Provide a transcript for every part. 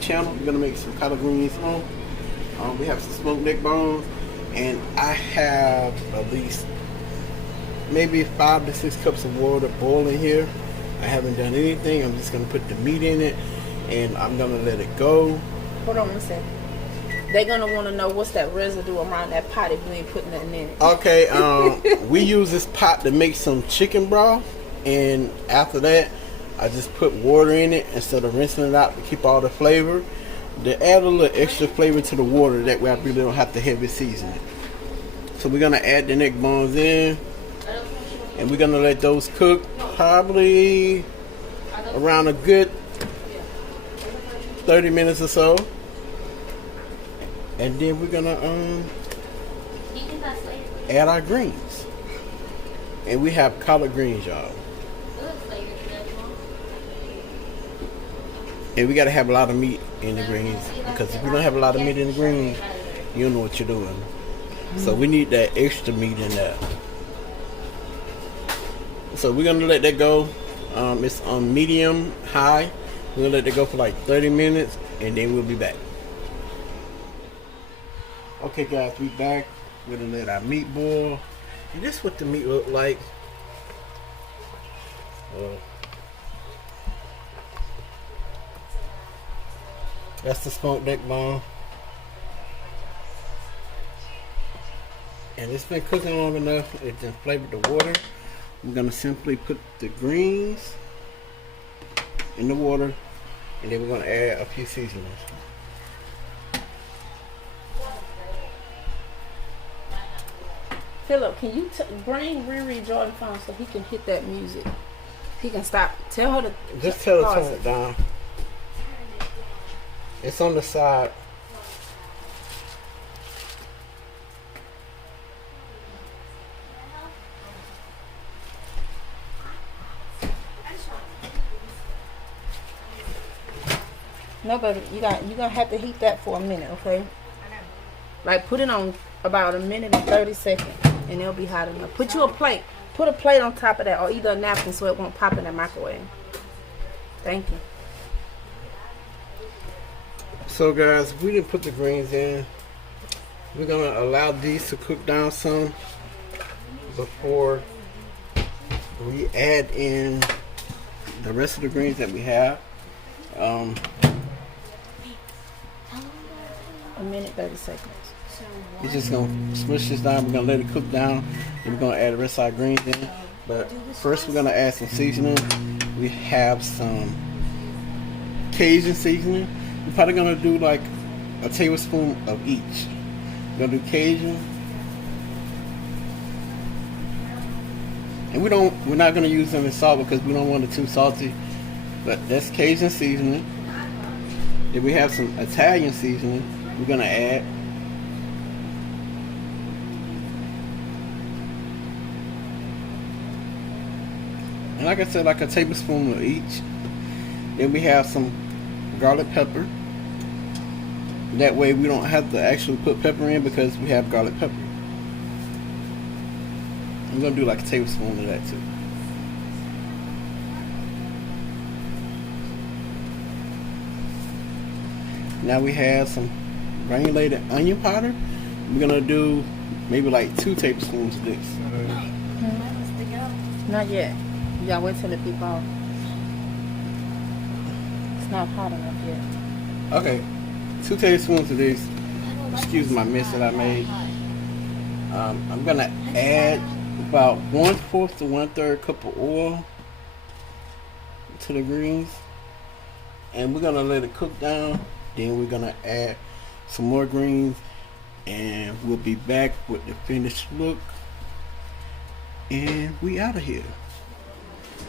YouTube channel. We're gonna make some collard greens on. We have some smoked neck bones, and I have at least maybe 5 to 6 cups of water boiling here. I haven't done anything. I'm just gonna put the meat in it, and I'm gonna let it go. Hold on a second. They're gonna want to know what's that residue around that pot if you ain't putting nothing in it. Okay, we use this pot to make some chicken broth, and after that, I just put water in it instead of rinsing it out to keep all the flavor. To add a little extra flavor to the water, that way I really don't have to heavy season it. So we're gonna add the neck bones in, and we're gonna let those cook probably around a good 30 minutes or so. And then we're gonna add our greens. And we have collard greens, y'all. And we gotta have a lot of meat in the greens, because if you don't have a lot of meat in the greens, you don't know what you're doing. So we need that extra meat in there. So we're gonna let that go. It's on medium high. We're gonna let it go for like 30 minutes, and then we'll be back. Okay guys, we back. We're gonna let our meat boil. And this is what the meat look like. That's the smoked neck bone. And it's been cooking long enough. It just flavored the water. I'm gonna simply put the greens in the water, and then we're gonna add a few seasonings. Philip, can you bring Riri Jordan phone so he can hit that music? He can stop. Tell her to just tell her to pause turn it down. It's on the side. No, baby, you're gonna have to heat that for a minute, okay? Like put it on about 1 minute and 30 seconds, and it'll be hot enough. Put you a plate. Put a plate on top of that, or either a napkin so it won't pop in the microwave. Thank you. So guys, we didn't put the greens in. We're gonna allow these to cook down some before we add in the rest of the greens that we have. 1 minute 30 seconds. We're just gonna smush this down. We're gonna let it cook down, and we're gonna add the rest of our greens in. But first, we're gonna add some seasoning. We have some Cajun seasoning. We're probably gonna do like a tablespoon of each. We're gonna do Cajun, and we're not gonna use any salt because we don't want it too salty. But that's Cajun seasoning. Then we have some Italian seasoning. We're gonna add. And like I said, like a tablespoon of each. Then we have some garlic pepper. That way we don't have to actually put pepper in because we have garlic pepper. I'm going to do like a tablespoon of that too. Now we have some granulated onion powder. We're going to do maybe like 2 tablespoons of this. Not yet. You gotta wait till it beep off. It's not hot enough yet. Okay, 2 tablespoons of this. Excuse my mess that I made. I'm gonna add about 1/4 to 1/3 cup of oil to the greens, and we're gonna let it cook down. Then we're gonna add some more greens, and we'll be back with the finished look. And we out of here.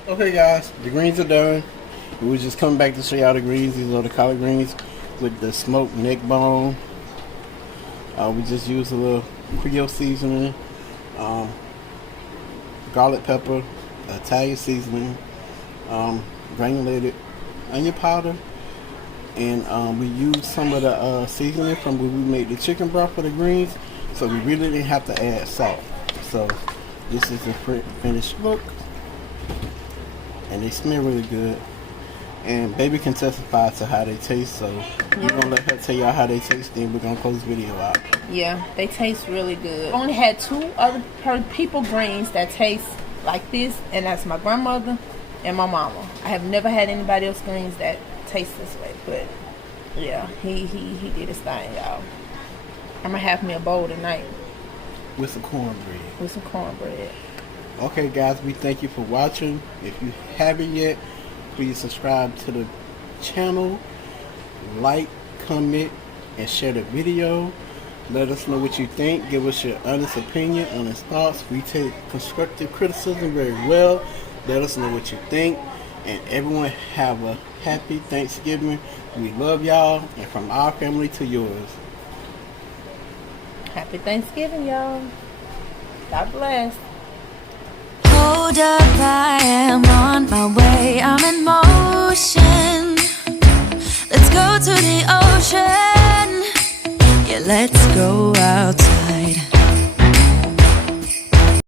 Okay guys, the greens are done. We're just coming back to show y'all the greens. These are the collard greens with the smoked neck bone. We just used a little Creole seasoning, garlic pepper, Italian seasoning, granulated onion powder, and we used some of the seasoning from when we made the chicken broth for the greens, so we really didn't have to add salt. So this is the finished look, and they smell really good. And baby can testify to how they taste, so we're gonna let her tell y'all how they taste, then we're gonna close the video out. Yeah, they taste really good. I only had 2 other people greens that taste like this, and that's my grandmother and my mama. I have never had anybody else greens that taste this way, but yeah, he did his thing, y'all. I'm gonna have me a bowl tonight. With some cornbread. With some cornbread. Okay, guys, we thank you for watching. If you haven't yet, please subscribe to the channel, like, comment, and share the video. Let us know what you think. Give us your honest opinion, honest thoughts. We take constructive criticism very well. Let us know what you think. And everyone have a happy Thanksgiving. We love y'all, and from our family to yours. Happy Thanksgiving, y'all. God bless. Hold up, I am on my way, I'm in motion. Let's go to the ocean. Yeah, let's go out.